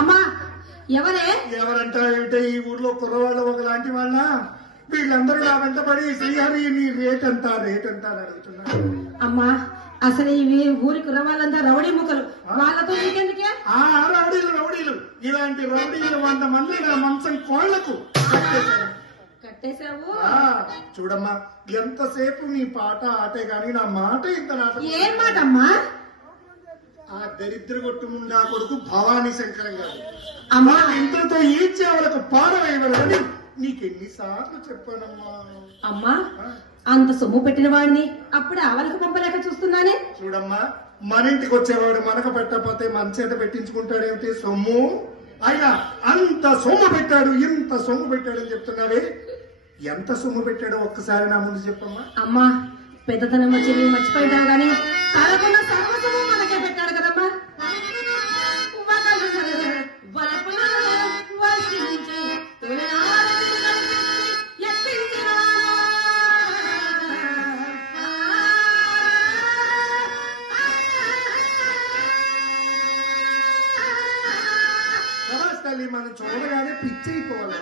అమ్మా ఎవరే ఎవరంటే ఈ ఊర్లో కుర్రవాళ్ళ ఒకలాంటి వాళ్ళ వీళ్ళందరూ నా వెంటబడి శ్రీహరి నీ రేట్ ఎంత అని అడుగుతున్నారు. అమ్మా అసలు ఈ ఊరి కుర్రవాళ్ళంతా రౌడీ ముక్కలు, వాళ్ళతో నీకెందుకే? రౌడీలు ఇలాంటి రౌడీలు 100 మంది నా మంచం కోళ్లకు కట్టేశావు. చూడమ్మా ఎంతసేపు నీ పాట ఆటే గాని నా మాట ఇంత నాట. ఏం మాట అమ్మా? ఆ దరిద్ర కొట్టు ముండా కొడుకు భవానీ శంకరం గారు అమ్మా ఇంతతో ఈ చేవలకు పాడవేయగలని నీకెన్నిసార్లు చెప్పానమ్మా. అమ్మా అంత సొమ్ము పెట్టిన వాడిని అప్పుడు ఆవలకు పంపలేక చూస్తున్నానే. చూడమ్మా మన ఇంటికి వచ్చేవాడు మనకు పెట్టకపోతే మన చేత పెట్టించుకుంటాడేమిటి సొమ్ము? అయినా అంత సొమ్ము పెట్టాడు ఇంత సొమ్ము పెట్టాడని చెప్తున్నావే, ఎంత సొమ్ము పెట్టాడో ఒక్కసారి నా ముందు చెప్పమ్మా. అమ్మా పెద్దతనం వచ్చి నువ్వు మర్చిపోయినావు గాని అరకున్న సర్వసము మనకే పెట్టాడు కదమ్మా. మనం చూడగానే పిచ్చి అయిపోవాలి.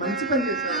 మంచి పని చేశారు.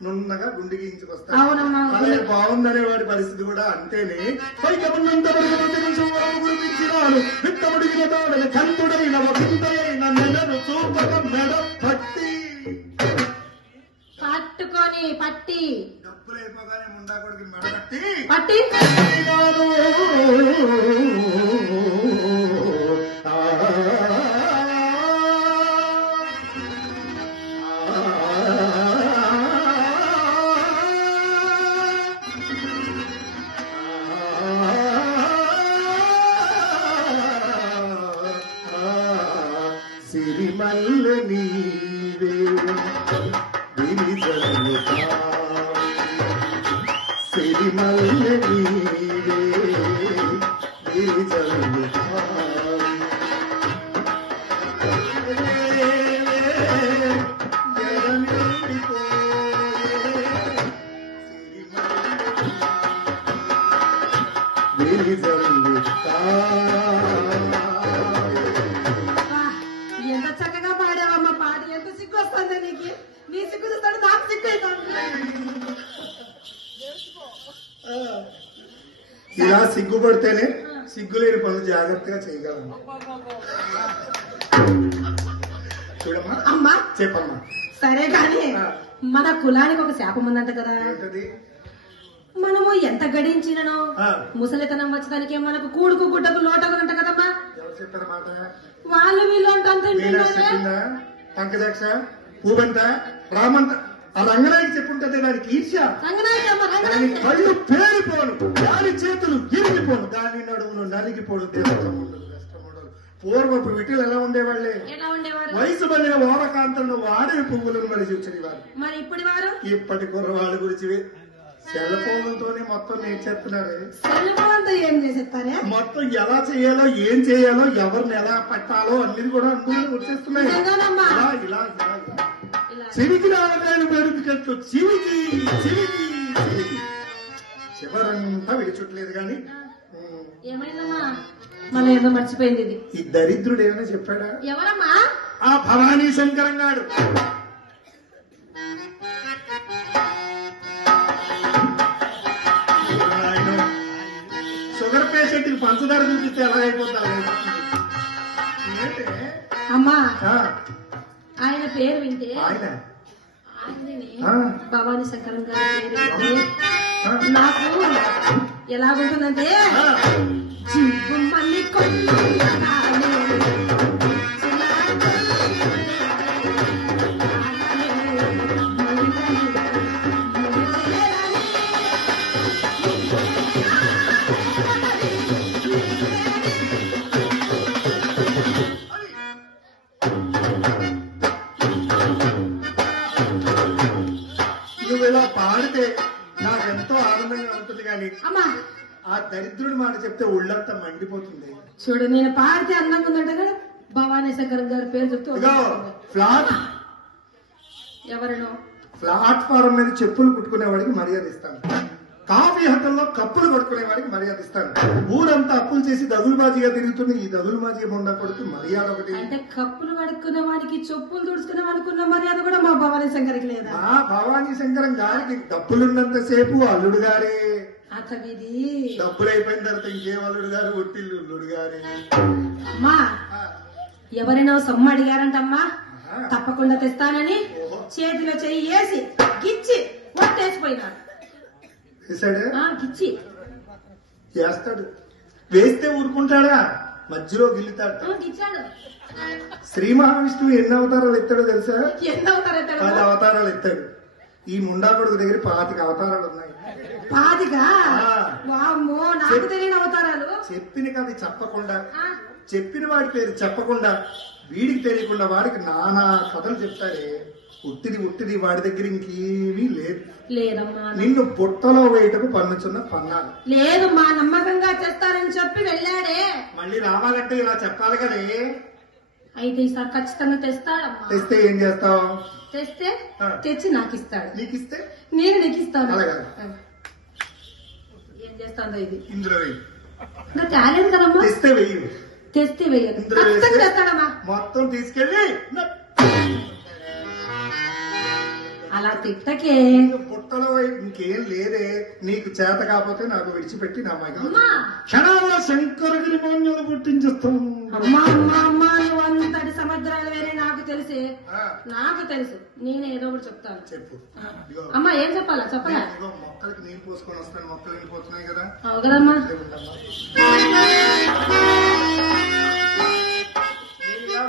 నున్నగా గుండె గీయించుకొస్తాడు. అవునమ్మా. అదే బాగుందనే వాడి పరిస్థితి కూడా అంతేనే. పైకమున్నంత గురిపించినాను విత్తముడిగిన దాడని కంతుడైన వసుందైన నెలను చూపక మెడ పట్టుకొని పట్టి డబ్బులు అయిపోగానే ముండాకొడికి మెడ కట్టి పట్టి సిరిమల్ల నీవే సిరిమల్ల నీవే ఎంత చక్కగా పాడావమ్మా పాట. ఎంత సిగ్గు వస్తుంది నీకు. నీ సిగ్గు చూస్తాడు నాకు సిగ్గు అవుతుంది. ఇలా సిగ్గుపడితేనే సిగ్గులేని పనులు జాగ్రత్తగా చేయగలము. చూడమ్మా. అమ్మా చెప్పమ్మా. సరే కానీ మన కులానికి ఒక శాపం ఉందంట కదా. ఏంటది? మనము ఎంత గడించినో ముసలితనం వచ్చేదానికి మనకు కూడుకు గుడ్డకు లోటకు ఉంట కదమ్మా. ఎవరు చెప్పారన్నమాట? వాళ్ళు వీళ్ళు అంత పంకదక్ష పూబంత రామంత ఆ రంగనాయకి చెప్పుంటది. దానికి ఈర్ష్య, దాని కళ్ళు పేరిపోను, దాని చేతులు ఇరిగిపోను, దాని నడుమును నరిగిపోను. పూర్వపు విటులు ఎలా ఉండేవాళ్లే? వయసు పడిన ఓరకాంతలను వాడే పువ్వులను మరి చూసేవారు. మరి ఇప్పుడు వారు ఇప్పటి కుర్రవాళ్ళ గురించి సెల్ ఫోన్లతోనే మొత్తం నేర్చేస్తున్నారు. సెల్ ఫోన్తో ఏం చేసేస్తారే? మొత్తం ఎలా చేయాలో, ఏం చేయాలో, ఎవరిని ఎలా పట్టాలో అన్ని కూడా అందులో వచ్చేస్తున్నాయి. ఇలా చివికి రావడానికి పెరుగుతున్నట్లు చివికి చివికి చివికి చివరంతా విడిచుట్లేదు కానీ ఏమైందమ్మా? మనం ఏదో మర్చిపోయింది. ఇది ఈ దరిద్రుడు ఏమైనా చెప్పాడా? ఎవరమ్మా? ఆ భవానీ శంకరంగాడు. షుగర్ పేషెంట్ కి పంచదార చూపిస్తే ఎలా అయిపోతారు? అమ్మా ఆయన పేరు వింటే ఆయన భవానీ శంకరం గారి పేరు నాకు ఎలాగుంటుందంటే మళ్ళీ నువ్వు ఇలా పాడితే నాకెంతో ఆనందంగా ఉంటుంది కానీ ఆ దరిద్రుడి మాట చెప్తే ఒళ్ళంతా మండిపోతుంది. చూడు నేను పాడితే అందంగా ఉందంటే కదా భవానీ శంకరం గారి పేరు చెప్తూ ఎవరినో ప్లాట్ఫారం మీద చెప్పులు కుట్టుకునేవాడికి మర్యాద ఇస్తాను. కాఫీ హోటల్లో కప్పులు కొట్టుకునేవాడికి మర్యాద ఇస్తాను. ఊరంతా అప్పులు చేసి దగులుబాజీగా తిరుగుతున్న ఈ దగులుబాజీ మొండా కొడుకు మర్యాద ఒకటి. అంటే కప్పులు కడుక్కునే వాడికి చెప్పులు తుడుచుకునే వాడుకున్న మర్యాద కూడా మా భవానీ శంకర్కి లేదా? మా భవానీ శంకరం గారికి డబ్బులున్నంత సేపు అల్లుడు గారే. అతవిది డబ్బులు అయిపోయిన తర్వాత ఇంకేం అల్లుడు గారు, ఒట్టిల్లు అల్లుడు గారే. అమ్మా ఎవరైనా సొమ్ము అడిగారంటమ్మా, తప్పకుండా తెస్తానని చేతిలో చెయ్యి వేసి గిచ్చి కొట్టేసిపోయినాడు. గిచ్చి చేస్తాడు. వేస్తే ఊరుకుంటాడా? మధ్యలో గిల్లుతాడు. గిచ్చాడు. శ్రీ మహావిష్ణువు ఎన్ని అవతారాలు ఎత్తాడో తెలుసా? ఎన్ని అవతారాలు? 10 అవతారాలు ఎత్తాడు. ఈ ముండాకుడు దగ్గర 25 అవతారాలు ఉన్నాయి. 25? వామ్మో, నాకు తెలియని అవతారాలు. చెప్పిన కథ చెప్పకుండా, చెప్పిన వాడి పేరు చెప్పకుండా, వీడికి తెలియకుండా వాడికి నానా కథలు చెప్తాడే. ఉట్టిది వాడి దగ్గర ఇంకేమీ లేదు. లేదమ్మా, నిన్ను బుట్టలో వేయటకు పన్నుచున్న పన్నాడు. లేదు మా నమ్మకంగా చేస్తారని చెప్పి వెళ్ళాడే. మళ్ళీ రావాలంటే ఇలా చెప్పాలి కదే. అయితే ఈసారి ఖచ్చితంగా తెస్తాడమ్మా. తెస్తే ఏం చేస్తావు? తెస్తే తెచ్చి నాకు ఇస్తాడు. నీకు ఇస్తే నేను నీకు ఇస్తాను. అలాగే ఏం చేస్తాను ఇది? ఇందులో వెయ్యి. ఇంకా తేలేదు కదమ్మా. తెస్తే వెయ్యి. తెస్తే వెయ్యాలి. తెస్తాడమ్మా. మొత్తం తీసుకెళ్ళి అలా తిట్టకే. పుట్టలో ఇంకేం లేదే, నీకు చేత కాకపోతే నాకు విడిచిపెట్టి నా మగ అమ్మా క్షణాల శంకరుడి మాన్యాలు పుట్టించేస్తాను. అమ్మా అమ్మా అమ్మా నువ్వు అంతటి సముద్రాలు వేరే నాకు తెలిసే, నాకు తెలుసు. నేను ఏదో ఒకటి చెప్తాను. చెప్పు. అమ్మా ఏం చెప్పాలా చెప్పరా? మొక్కలకి నీళ్ళు పోసుకొని వస్తాను, మొక్కలు వెళ్ళిపోతున్నాయి కదా. అవు కదమ్మా.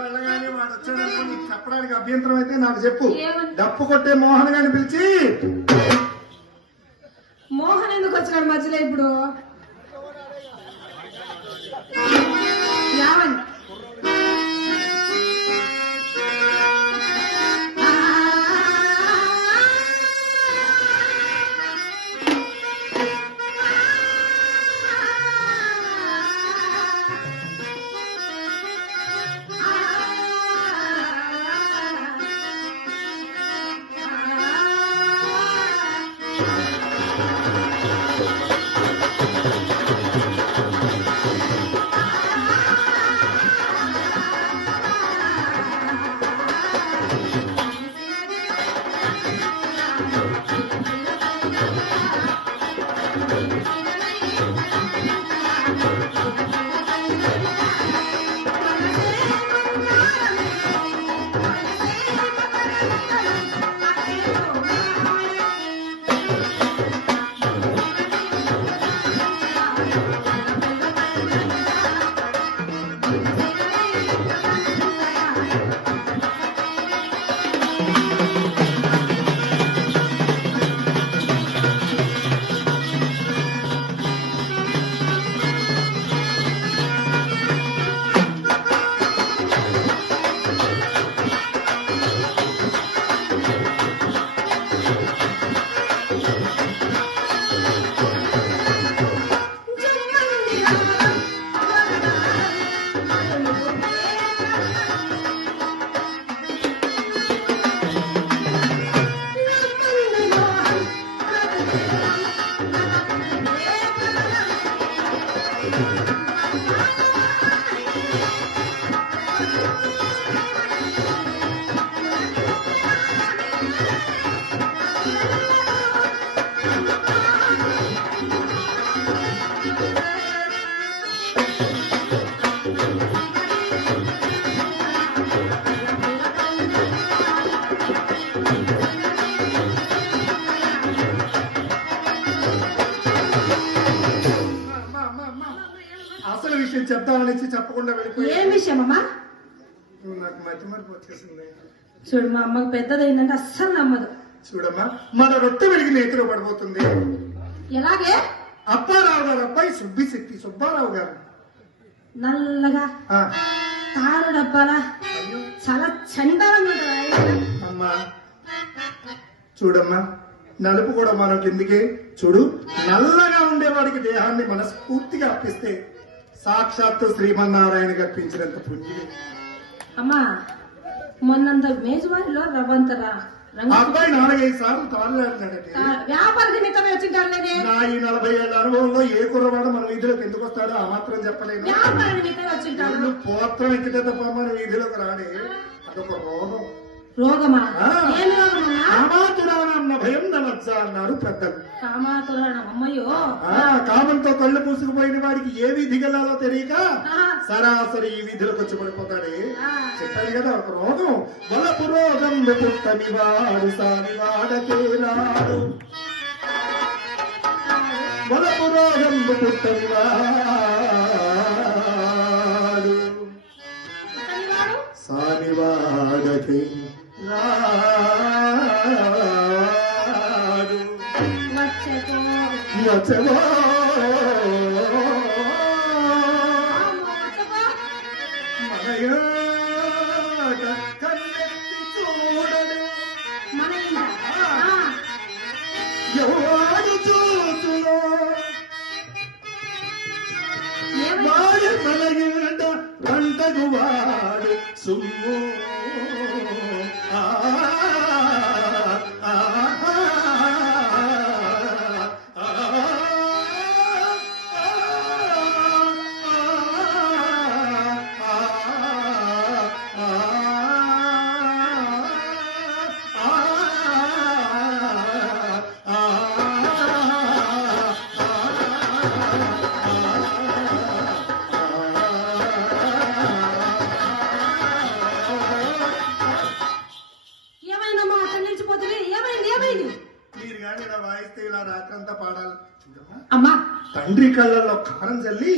వెళ్ళగానే వాడు వచ్చాడనుకో, నీకు చెప్పడానికి అభ్యంతరం అయితే నాకు చెప్పు. ఏమని? డప్పు కొట్టే మోహన్ గారిని పిలిచి. మోహన్ ఎందుకు వచ్చినాడు మధ్యలో ఇప్పుడు? యావన్ అసలు విషయం చెప్తామనేసి చెప్పకుండా వెళ్ళిపోయి. ఏం విషయం అమ్మా? నువ్వు నాకు మతి మరపు వచ్చేసింది. చూడు మా అమ్మకి పెద్దదైందంటే అస్సలు నమ్మదు. చూడమ్మా, మన రొట్టె వెలిగి నేతిలో పడిపోతుంది. ఎలాగే? అప్పారావు గారు అబ్బాయి సుబ్బిశెట్టి సుబ్బారావు గారు నల్లగా తారు డబ్బాలా చాలా చండాలంగా ఉంటుంది. అమ్మా చూడమ్మా, నలుపు కూడా మనకి ఎందుకే. చూడు, నల్లగా ఉండేవాడికి దేహాన్ని మనస్ఫూర్తిగా అర్పిస్తే సాక్షాత్తు శ్రీమన్నారాయణకి అర్పించినంత పుణ్యం. అమ్మా మొన్నంత మేజువారిలో రవ్వంతరా అబ్బాయి 4-5 సార్లు తాళ్ళాడినాడట. వ్యాపార నిమిత్తమే వచ్చింటారులేదే. నా ఈ 40 ఏళ్ల అనుభవంలో ఏ కుర్రవాడు మన వీధిలోకి ఎందుకు వస్తాడో ఆ మాత్రం చెప్పలేదు. వ్యాపార నిమిత్తమే వచ్చింటారు. నువ్వు పోత్రం ఎక్కితే తప్ప మన వీధిలోకి రాడే. అదొక రోగం. రోగమా? ఏమి రోగమన్నా? కామాతురాన్న భయం నలచ్చ అన్నారు పెద్దలు. కామాతురాణం అమ్మయ్యో. కామంతో కళ్ళు పూసుకుపోయిన వాడికి ఏ వీధి గెలాలో తెలియక సరాసరి ఈ వీధిలోకి వచ్చి పడిపోతాడే. చెప్పాను కదా, ఒక రోగం. వలపు రోగం పుట్టని వాడు సానివాడకే రాడు. వలపు రోగం పుట్టని వాడు సానివాడకే రాడు. వచ్చవో మనయాట కన్నెత్తి చూడడు. ఎవడు చూతులో వాడు మనయాట వంటకు వాడు సుమ్ము. తండ్రి కళ్ళల్లో కారం చల్లి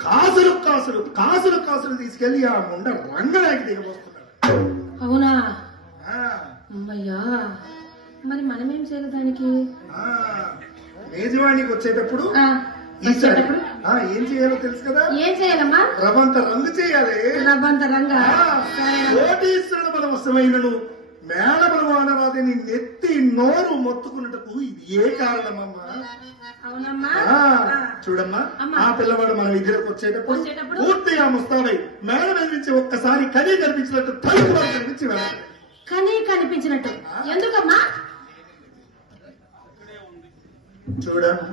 కాసులు కాసులు కాసులు కాసులు తీసుకెళ్లి ఆ ముండ రంగనాకి దిగబోస్తున్నాడు. అవునా? ఆ, అమ్మయ్యా, మరి మనమేం చేయాలి దానికి? ఆ, మేజవాణికి వచ్చేటప్పుడు ఆ, ఈసారి వచ్చేటప్పుడు ఏం చేయాలో తెలుసు కదా? ఏం చేయాలమ్మా? రవంత రంగు చేయాలి. రవ్వంత రంగా? కోటీశ్వరుడు బలవశమైనను మేడబలము అనరాదని నెత్తి నోరు మొత్తుకున్నటకు ఇది ఏ కారణమమ్మా? అవునమ్మా. ఆ, చూడమ్మా, అమ్మా. ఆ పిల్లవాడు మన విద్యలకు వచ్చేటప్పుడు వచ్చేటప్పుడు పూర్తిగా ముస్తాబై మేడ మీద నుంచి ఒక్కసారి కనీ కనిపించినట్టు తలుపు కనిపించి వెళ్ళాలి. కనీ కనిపించినట్టు ఎందుకమ్మా? చూడమ్మా,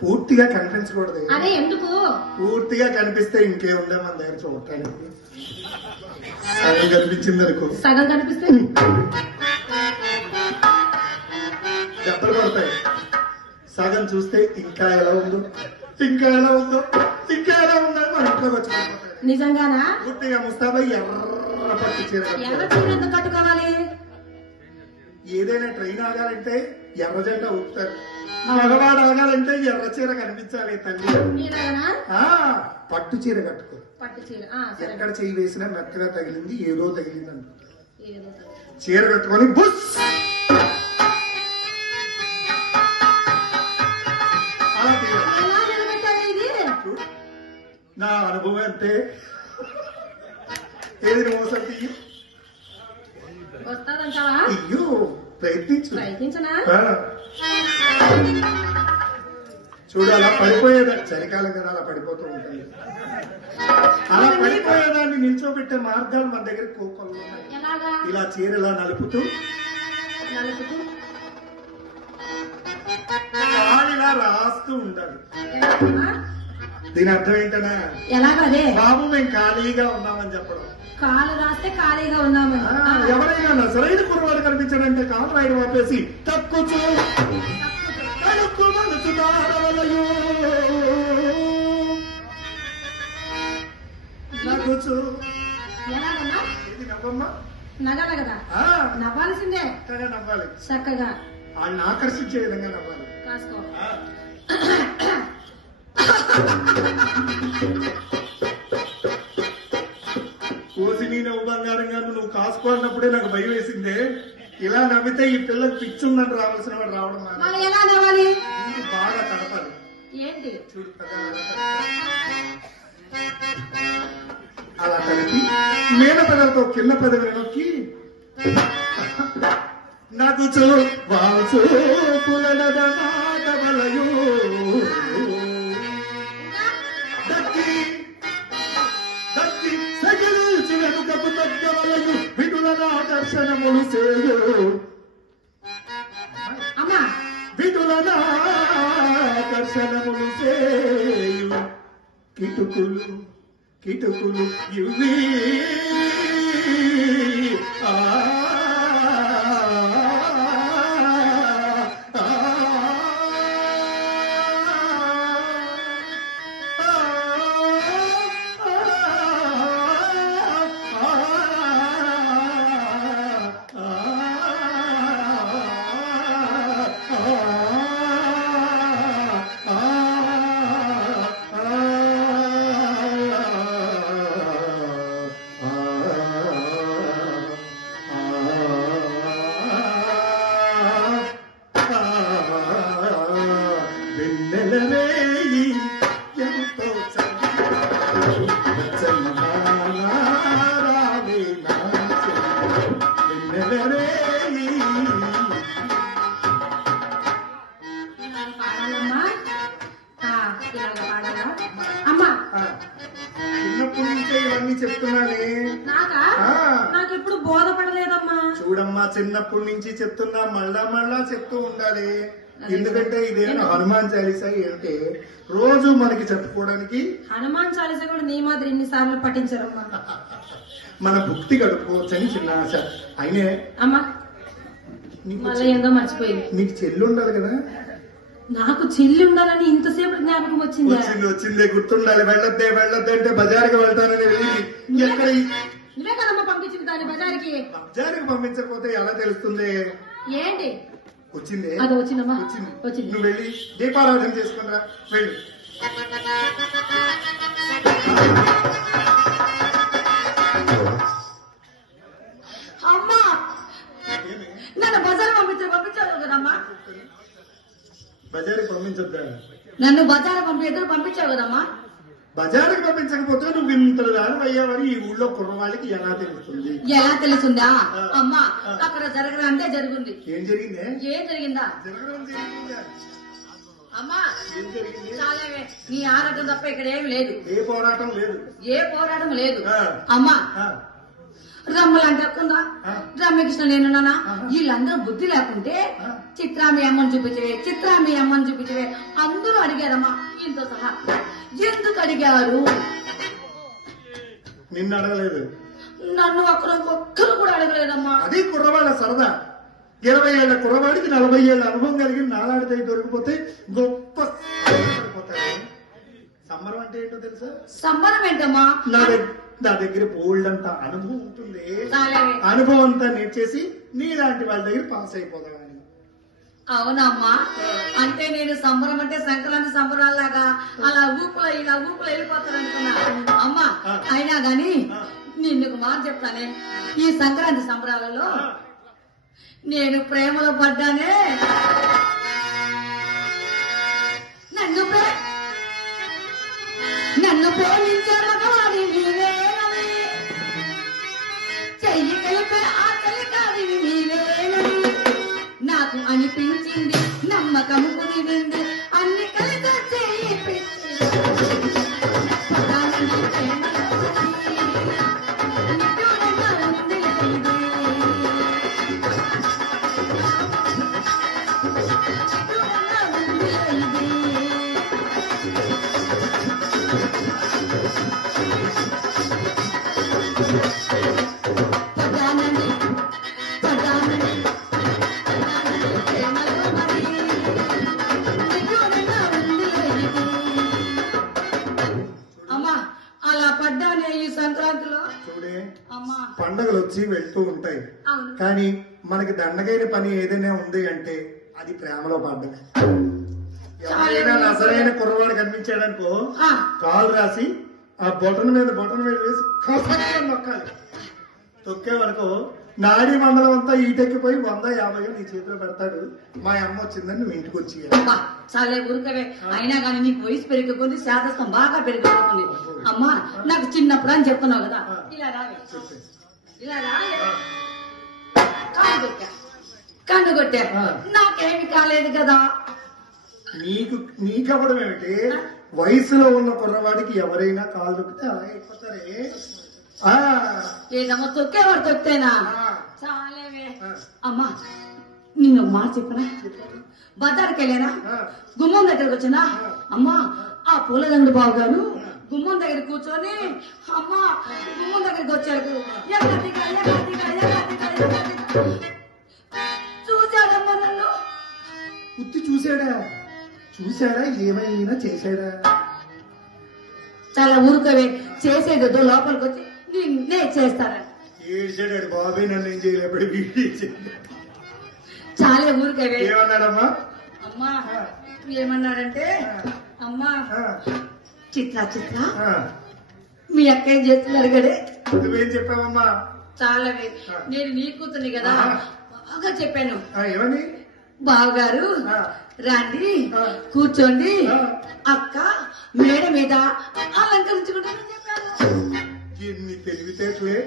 పూర్తిగా కనిపించకూడదు. అదే ఎందుకు? పూర్తిగా కనిపిస్తే ఇంకేముందా మన దగ్గర చూడటానికి? సగం కనిపించింది అనుకో, సగం కనిపిస్తే దెబ్బలు పడతాయి. సగం చూస్తే ఇంకా ఎలా ఉందో ఇంకా ఎలా ఉందో ఇంకా ఎలా ఉందో మన ఇంట్లోకి వచ్చి పడిపోతాయి. నిజంగానా? పూర్తిగా ముస్తాబై ఎర్ర పట్టు చీర కట్టుకోవాలి. ఎర్ర చీర ఎందుకు కట్టుకోవాలి? ఏదైనా ట్రైన్ ఆగాలంటే ఎర్ర జెండా ఊపుతారు. మగవాడు ఆగాలంటే ఎర్ర చీర కనిపించాలి తల్లి. మీరేనా? ఆ, పట్టు చీర కట్టుకో. పట్టు చీర. సరే. ఎక్కడ చేయి వేసినా మెత్తగా తగిలింది, ఏదో తగిలింది అంట. ఏదో సరే. చీర కట్టుకొని బుస్ అలా తీయాలి. ఎలా నిలబెట్టాలి ఇది? చూడు, నా అనుభవం అంతే. ఏది మోసం తీయి. వస్తాదంటావా? అయ్యో, ప్రయత్నించు. ప్రయత్నించనా? ఆ. చూడు, అలా పడిపోయేదా, చలికాలం కదా అలా పడిపోతూ ఉంటుంది. అలా పడిపోయేదాన్ని నిల్చోబెట్టే మార్గాలు మన దగ్గర కోకొల్లు ఉన్నాయి. ఎలాగా? ఇలా చీరలా నలుపుతూ నలుపుతూ కాలిలా రాస్తూ ఉండాలి. ఎలాగమ్మా? దీని అర్థం ఏంటనా? ఎలాగదే? బాబు మేము ఖాళీగా ఉన్నామని చెప్పడం. కాలు రాస్తే ఖాళీగా ఉన్నామని. ఆ, ఎవరైనా సరైన కుర్రవాడు కనిపించాడంటే కాలు రాయడం ఆపేసి తక్కుచు తలుపు మనసు దారవలయు నవ్వుచు. ఎలాగమ్మా? ఇది నవ్వమ్మా. నగల కదా, ఆ, నవ్వాల్సిందే. చక్కగా నవ్వాలి. చక్కగా వాళ్ళని ఆకర్షించే విధంగా నవ్వాలి. కాసుకో. ఆ. కోసి నీ నవ్వు బంగారంగా నువ్వు కాసుకోవాలన్నప్పుడే నాకు భయం వేసిందే. ఇలా నవ్వితే ఈ పిల్లకి పిచ్చుందని రావాల్సిన వాడు రావడం మానేసి. మరి ఎలా నవ్వాలి? ముందు బాగా కడపాలి. ఏంటి? చూడు కదా, అలా కలిపి మేన పెదలతో కింద పెదవిని నొక్కి నాకు వాచు పులనదమాటవలయు దక్కి దక్కి సగలించి వెనుకకు తగ్గవలయు విటులన ఆకర్షణములు చేయు అమ్మా, విటులన ఆకర్షణములు చేయు కిటుకులు కిటుకులు ఇవి ఆ వెన్నెలవేయి ఎంతో చల్లారావే నా వెన్నెలవేయి. ఇలాగ పాడాలమ్మా. ఇలాగ పాడాలా అమ్మా? చిన్నప్పటి నుంచే ఇవన్నీ చెప్తున్నానే. నాకా? ఆ. నాకెప్పుడు బోధపడలేదమ్మా. చూడమ్మా, చిన్నప్పటి నుంచి చెప్తున్నా, మళ్ళా మళ్ళా చెప్తూ ఉండాలి. ఎందుకంటే ఇదేమో హనుమాన్ చాలీసా ఏంటి రోజు మనకి చెప్పుకోవడానికి. హనుమాన్ చాలీసా కూడా నీ మాదిరి ఇన్నిసార్లు పఠించారమ్మా. మన భక్తి గడుపుకోవచ్చని చిన్న ఆశ. అయినే అమ్మా, నీకు మళ్ళీ ఏందో మర్చిపోయింది. నీకు చెల్లి ఉండాలి కదా. నాకు చెల్లి ఉండాలని ఇంతసేపు జ్ఞాపకం వచ్చిందా? వచ్చిందే, గుర్తుండాలి. వెళ్ళొద్దే అంటే బజార్కి వెళ్తానని వెళ్ళి ఎక్కడ నువ్వే కదమ్మా పంపించింది దాన్ని బజార్కి. బజార్కి పంపించకపోతే ఎలా తెలుస్తుంది? ఏంటి వచ్చిందే, అది? వచ్చిందమ్మా, వచ్చింది. వచ్చింది. నువ్వు వెళ్ళి దీపారాధన చేసుకునిరా. వెళ్ళి అమ్మా నన్ను బజార్ పంపించావు కదమ్మా. బజారుకి పంపించొద్దా? నన్ను బజార్ పంపించావు కదమ్మా. బజారుకి పంపించకపోతే నువ్వు ఇంత దాని అయ్యావని ఈ ఊళ్ళో కుర్రవాళ్ళకి ఎలా తెలుస్తుంది? ఎలా తెలుస్తుందా? అమ్మా అక్కడ జరగడం అంటే జరిగింది. ఏం జరిగిందే? ఏం జరిగిందా? జరగడం జరిగిందా? అమ్మా ఏం జరిగింది? చాలావే, నీ ఆరాటం తప్ప ఇక్కడ ఏం లేదు. ఏ పోరాటం లేదు. ఏ పోరాటం లేదు. ఆ. అమ్మా ఆ, రమ్మలు అంటే ఒక్కుందా? ఆ. రమ్యకృష్ణ నేనున్నానా? వీళ్ళందరూ బుద్ధి లేకుంటే ఆ. చిత్రామి అమ్మని చూపించవే అందరూ అడిగారమ్మా ఇంతో సహా. ఎందుకు అడిగారు? నిన్ను అడగలేదు. నన్ను ఒక్కరు కూడా అడగలేదమ్మా. అది కుర్రవాళ్ళ సరదా. 20 ఏళ్ల కుర్రవాడికి 40 ఏళ్ల అనుభవం కలిగిన నాలాడితే దొరికిపోతే గొప్ప పడిపోతాడు. సంబరం అంటే ఏంటో తెలుసా? సంబరం ఏంటమ్మా? నా దగ్గర బోల్డ్ అంత అనుభవం ఉంటుంది. చాలావే. అనుభవం అంతా నేర్చేసి నీలాంటి వాళ్ళ దగ్గర పాస్ అయిపోదామని. అవునమ్మా, అంటే నేను సంబరం అంటే సంక్రాంతి సంబరాల్లాగా అలా ఇలా ఊపులో వెళ్ళిపోతారనుకున్నా. అమ్మా అయినా గాని నిన్ను మాట చెప్తానే, ఈ సంక్రాంతి సంబరాలలో నేను ప్రేమలో పడ్డానే. నన్ను ప్రేమించే మగవాడి నీవేనని, చెయ్యి కలిపే ఆకలి కాది నీవేనని నాకు అనిపించింది. నమ్మకము కుదిరింది, అన్ని కలిసి చెయ్యి పెట్టి పదాలని ప్రేమలో నిజంగా ఉంది ఇది. అమ్మా అలా పడ్డానే ఈ సంక్రాంతిలో. చూడే, అమ్మా పండగలు వచ్చి వెళ్తూ ఉంటాయి, అవును. కానీ మనకి దండగైన పని ఏదైనా ఉంది అంటే అది ప్రేమలో పడ్డమే. ఎవరైనా అసలైన కుర్రవాడు కనిపించాడనుకో, ఆ, కాలు రాసి ఆ బొటన్ మీద వేసి కసక్కన నొక్కాలి. తొక్కేవనుకో నాడి మండలం అంతా ఈటెక్కిపోయి 150 నీ చేతిలో పెడతాడు. మా అమ్మ వచ్చిందని నువ్వు ఇంటికి వచ్చి అమ్మా చాలే ఊరుకవే. అయినా కానీ నీకు వయసు పెరిగిపోతుంది, శాదస్తం బాగా పెరిగిపోతుంది. అమ్మా నాకు చిన్నప్పుడు అని చెప్తున్నావు కదా, ఇలా రావే, ఇలా రావే. కన్ను కొట్టా, నాకేమి కాలేదు కదా. నీకవ్వడం ఏమిటి? వయసులో ఉన్న కుర్రవాడికి ఎవరైనా కాలు దొక్కితే అలా అయిపోతారే. ఏదమ్మా తొక్కేవాడు తొక్కేనా? చాలేవే. అమ్మా నిన్ను మాట చెప్పనా? బజార్కి వెళ్ళానా, గుమ్మం దగ్గరకు వచ్చినా, అమ్మా ఆ పూలదండు బాబు గారు గుమ్మం దగ్గర కూర్చొని, అమ్మా గుమ్మం దగ్గరికి వచ్చారు. చూశాడమ్మా నన్ను. ఉత్తి చూశాడా ఏమైనా చేశాడా? చాలా ఊరుకవే, చేసేదో లోపలికి వచ్చి నిన్నే చేస్తారని. ఏడ్చాడు బాబే, నన్ను ఏం చేయలేపడి చాలే ఊరికవే. ఏమన్నాడమ్మా? అమ్మా ఏమన్నాడంటే, అమ్మా చిత్ర మీ అక్క ఏం చేస్తున్నారు గడే? నువ్వేం చెప్పావమ్మా? చాలవే, నేను నీ కూతుర్ని కదా బాగా చెప్పాను. ఏమని? బావగారు రండి కూర్చోండి, అక్క మేడ మీద అలంకరించుకుంటానని చెప్పాను. ఎన్ని తెలివితేటలే!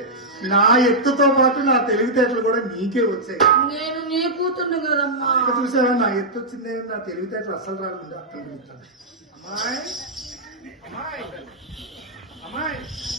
నా ఎత్తుతో పాటు నా తెలివితేటలు కూడా నీకే వచ్చాయి. నేను నీ కూతుర్ని కదమ్మా. చూసావా, నా ఎత్తు వచ్చిందే, నా తెలివితేటలు అస్సలు రాకుండా అర్థం. అమ్మాయి అమ్మాయి అమ్మాయి